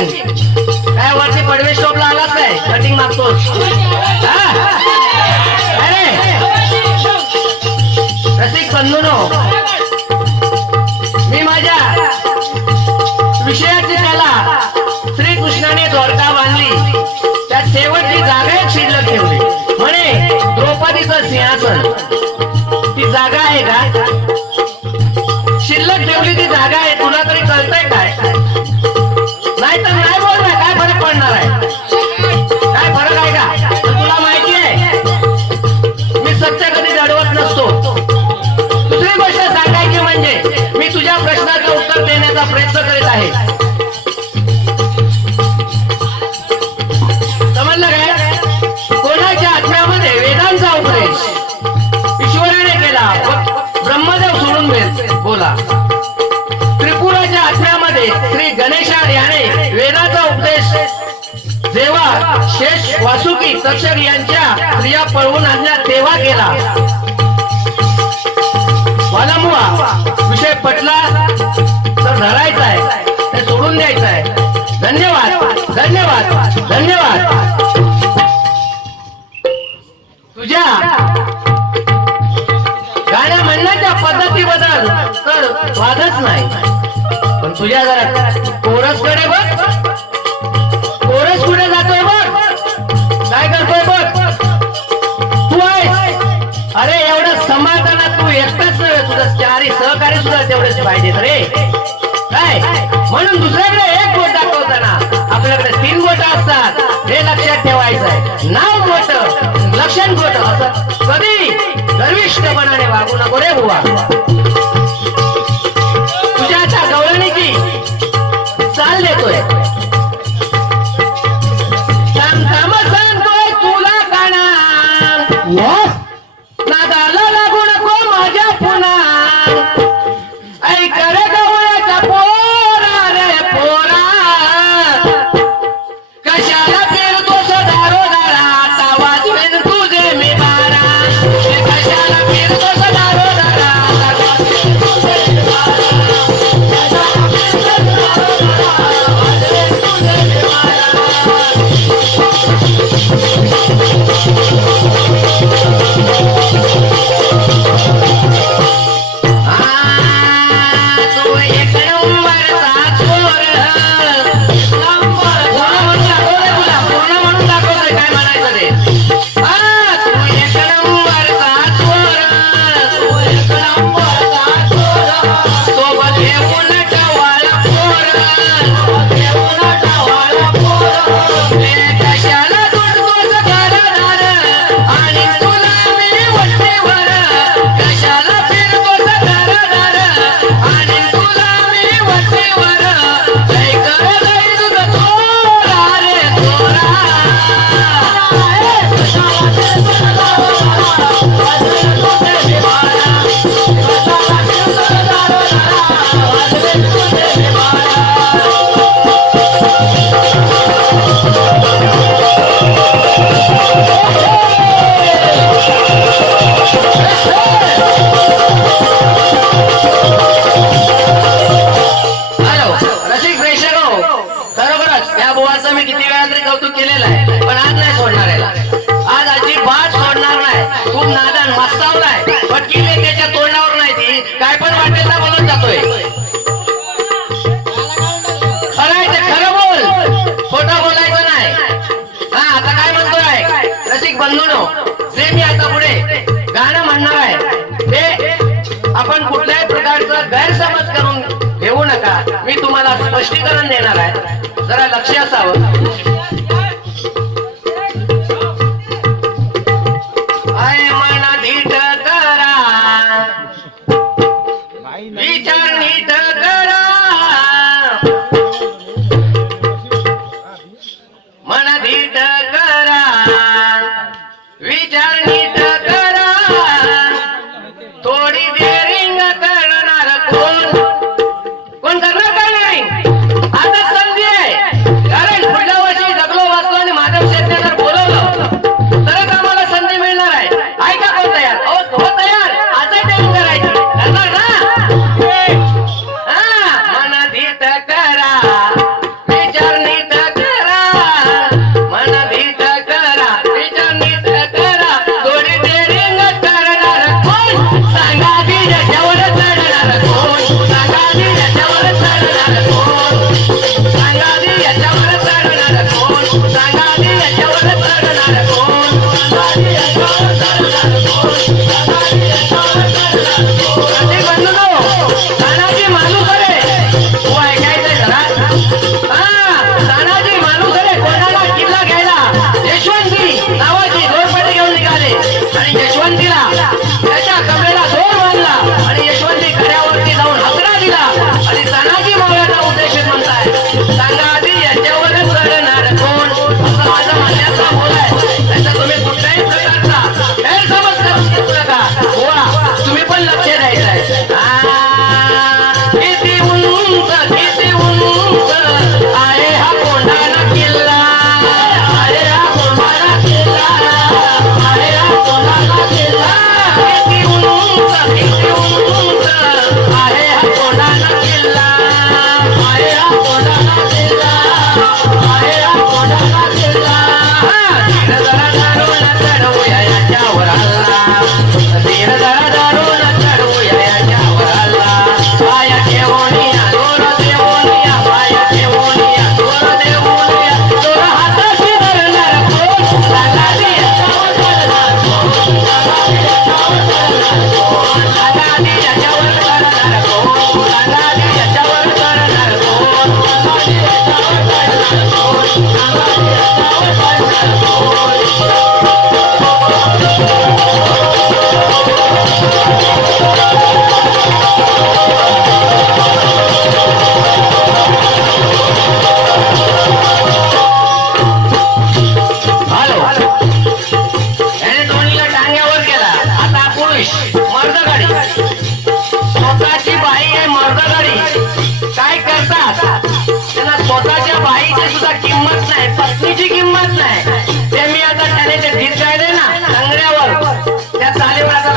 काय वरती पडवे शॉपला आलास काय कटिंग मागतोस? अरे रसिक बंधूनो, मी माझ्या विषयाची त्याला श्रीकृष्णाने द्वारका बांधली, त्या शेवटची जागा एक शिल्लक ठेवली म्हणे द्रौपदीचं सिंहासन. ती जागा आहे का? शिल्लक ठेवली ती जागा आहे. तुला तरी कळतंय काय? नाही तर नाही बोल ना, काय फरक पडणार आहे? काय फरक आहे का? तुला माहिती आहे मी सत्य कधी दडवत नसतो. दुसरी गोष्ट सांगायची म्हणजे मी तुझ्या प्रश्नाचं उत्तर देण्याचा प्रयत्न करीत आहे. समजलं काय? कोणाच्या आत्म्यामध्ये वेदांचा उपदेश ईश्वराने केला, ब्रह्मदेव सोडून बोला. त्रिपुराच्या आत्म्यामध्ये श्री गणेशार याने वेदाचा उपदेश जेव्हा शेष वासुकी तक्षक यांच्या स्त्रिया पळवून आणण्यात तेव्हा केला. वालामुआ विषय पटला तर धरायचा आहे, ते सोडून द्यायचं आहे. धन्यवाद धन्यवाद धन्यवाद. तुझ्या गाण्या म्हणण्याच्या पद्धतीबद्दल तर वादच नाही, पण तुझ्या जरा कोरस कडे बघ. कोरस कुठे जातोय बघ, काय करतोय बघ. तू आहेस अरे एवढं सांभाळताना तू एकटाच नव्हे, तुझा चारी सहकारी सुद्धा तेवढेच पाहिजेत रे. काय म्हणून दुसऱ्याकडे एक बोट दाखवताना आपल्याकडे 3 बोट असतात हे लक्षात ठेवायचं आहे. नाव बोट लक्षण बोट असं कधी गर्विष्ठपणाने वागू नको रे बुवा. तुझ्या त्या गवळणीची चाल देतोय, सांगतोय तुला काना नादाला लागू नको माझ्या पुन्हा. ऐक रे गवळ्याचा पोरा रे पोरा, कशाला फिरतो सदारो दारा, आता वाजवेन तुझे मी बारा. कशाला फिरतो सदारो दारा, आता वाजवेन तुझे मी बारा. कशाला फिरतो सदारो दारा, वाजवेन तुझे मी बारा. तू एक नंबरचा चोर. पूर्ण म्हणून दाखवतोय काय म्हणायचं ते. तू एक नंबरचा चोर, तू एक नंबरचा चोर. सोबत घेऊन टवाळा पोर, घेऊन टवाळा पोर. कशाला तुटतोस घरदार आणि तुला मी वट्टीवर. कशाला फिरतोस घरदार आणि तुला मी वट्टीवर. लय कर लय तुझं चोरा रे चोरा. कशाला फिरतोस घरदार, वाजवेन तुझे मी बारा. कशाला फिरतोस घरदार, वाजवेन तुझे मी बारा. हॅलो रसिक प्रेक्षक, खरोखरच या बुवाचं मी किती वेळा तरी कौतुक केलेलं आहे, पण आज नाही सोडणार याला. आज अजिबात सोडणार नाही. खूप नादान मस्तावलाय, पटकीले त्याच्या तोंडावर नाही ती काय पण वाटेल ना बोलत जातोय. खरं खरं बोल, खोटं बोलायचं नाही. हा आता काय म्हणतोय रसिक बंधूनो, जे मी आता पुढे गाणं म्हणणार आहे ते आपण कुठल्याही प्रकारचा गैरसमज करून घेऊ नका. मी तुम्हाला स्पष्टीकरण देणार आहे, जरा लक्ष असावं. आय मन धीट करा, विचार नीट करा. मन धीट करा, विचार नीट करा. थोडी डेअरिंग करणार कोण कोण करणार काय नाही. आता संधी आहे, कारण पुढल्या वर्षी सांगा आधी याच्यावर करणार कोण असं माझा म्हणण्याचा बोल आहे त्याचा तुम्ही कुठल्याही प्रकारचा गैरसमज करून घेऊ नका बोला तुम्ही पण लक्ष द्यायचं आहे किती उंच आहे हा कोंढाणा किल्ला आहे हा कोंढाणा किल्ला आहे हा कोंढाणा किल्ला किती उंच आहे हा कोंढाणा किल्ला आहे हा कोंढाणा किल्ला आहे हा कोंढाणा किल्ला धीर जरा धरून चढवूया याच्यावर हल्ला धीर जरा धरून चढवूया याच्यावर हल्ला पाया ठेवूया दोर देऊया पाया ठेवूया दोर देऊया दोर हाताशी धरणार कोण सांगादी याच्यावर करणार कोण सांगादी याच्यावर करणार कोण सांगादी याच्यावर करणार कोण सांगादी याच्यावर करणार कोण सांगादी याच्यावर करणार कोण हॅलो याने दोन्हीला टांग्यावर केला आता पुरुष मर्दगाडी स्वतःची बाई आहे मर्दगाडी काय करतात त्यांना स्वतःच्या बाईची सुद्धा किंमत नाही